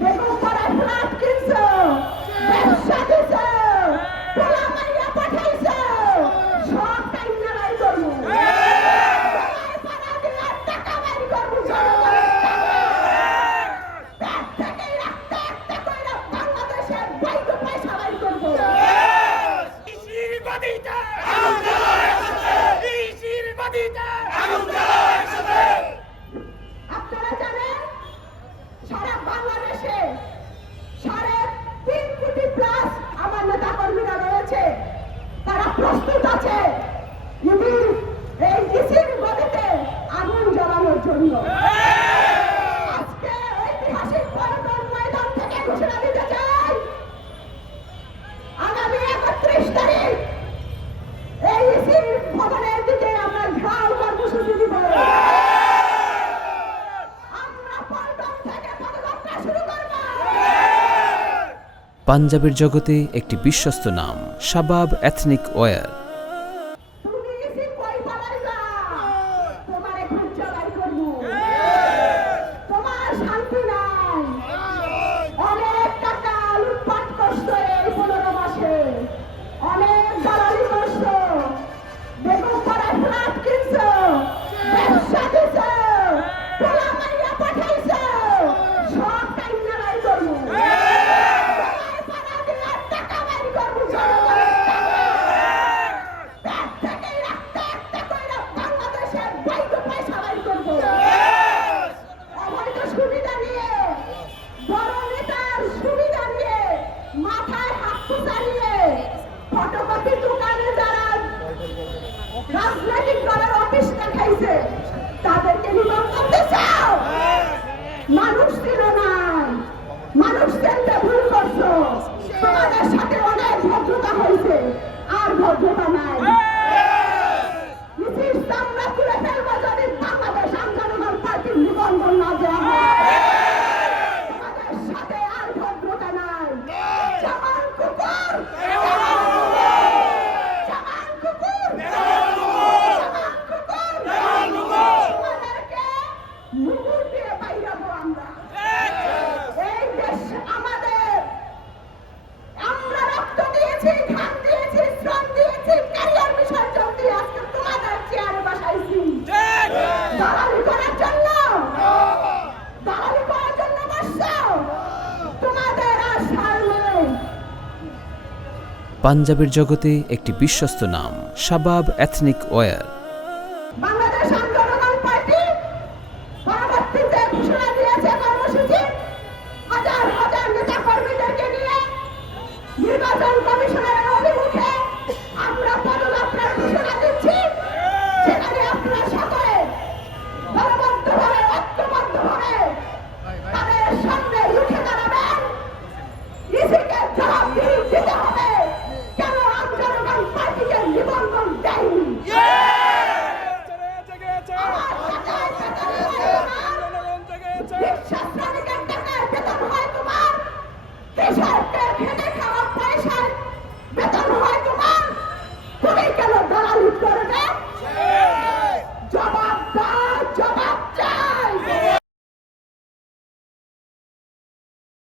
বেগম পাড়ায় ফ্ল্যাট কিনছো, ব্যবসা দিছো, পোলা মাইয়া পাঠাইছো, সব টাইম নালাই করবো। পাড়া দিয়ে টাকা বের করবো, জনগণের টাকা। ব্যাগ থেকে একটা একটা কইরা বাংলাদেশের বৈধ পয়সা বের করবো। আপনারা জানেন সারা বাংলাদেশে 3.5 কোটি প্লাস আমার নেতা কর্মীরা রয়েছে, তারা প্রস্তুত আছে এই ইসির গদিতে আগুন জ্বালানোর জন্য। আজকে ঐতিহাসিক পল্টন ময়দান থেকে ঘোষণা দিতে চাই, আগামী 31 তারিখ এই ইসির ভবনের দিকে আমরা ঘেরাও কর্মসূচি দিব। আমরা পল্টন থেকে পদযাত্রা শুরু করব। পাঞ্জাবের জগতে একটি বিশ্বস্ত নাম শাবাব এথনিক ওয়্যার। তুমি ইসি কই পালাইবা, তোমারে খুঁজে বের করব। তোমার শান্তি নাই, অনেক টাকা লুটপাট করছো এই 15 মাসে, অনেক দালালি করছো, বেগম পাড়ায় ফ্ল্যাট কিনছো, ব্যবসা দিছো, পোলা মাইয়া পাঠাইছো, সব টাইম নালাই করবো। পাড়া দিয়ে টাকা বের করবো, জনগণের টাকা। ব্যাগ থেকে একটা একটা কইরা বাংলাদেশের বৈধ পয়সা বের করবো। অবৈধ সুবিধা নিয়ে, বড় নেতার সুবিধা নিয়ে, মাথায় হাত পোছা নিয়ে, ফটোকপি দোকানে যারা রাজনৈতিক দলের অফিস দেখাইছে তাদেরকে নিবন্ধন দিছো। মানুষ ছিল নাই, মানুষ চিনতে ভুল করছো। তোমাদের সাথে অনেক ভদ্রতা হয়েছে, আর ভদ্রতা নাই। ইসির চামড়া তুলে ফেলবো যদি বাংলাদেশ আন্দোলন পার্টির নিবন্ধন না দেওয়া হয়। তোমাদের সাথে আর ভদ্রতা নাই। জামান কুকুর, জামান কুকুর, জামান কুকুর, তোমাদেরকে মুগুর দিয়ে বাইরাবো আমরা। এই দেশ আমাদের, আমরা রক্ত দিয়েছি, ঘাম দিয়েছি, শ্রম দিয়েছি, ক্যারিয়ার বিসর্জন দিয়ে আজকে তোমাদের চেয়ারে বসাইছি। দালালি করার জন্য, দালালি করার জন্য বসছো। তোমাদের আর সার নেই। পাঞ্জাবের জগতে একটি বিশ্বস্ত নাম শাবাব এথনিক ওয়্যার।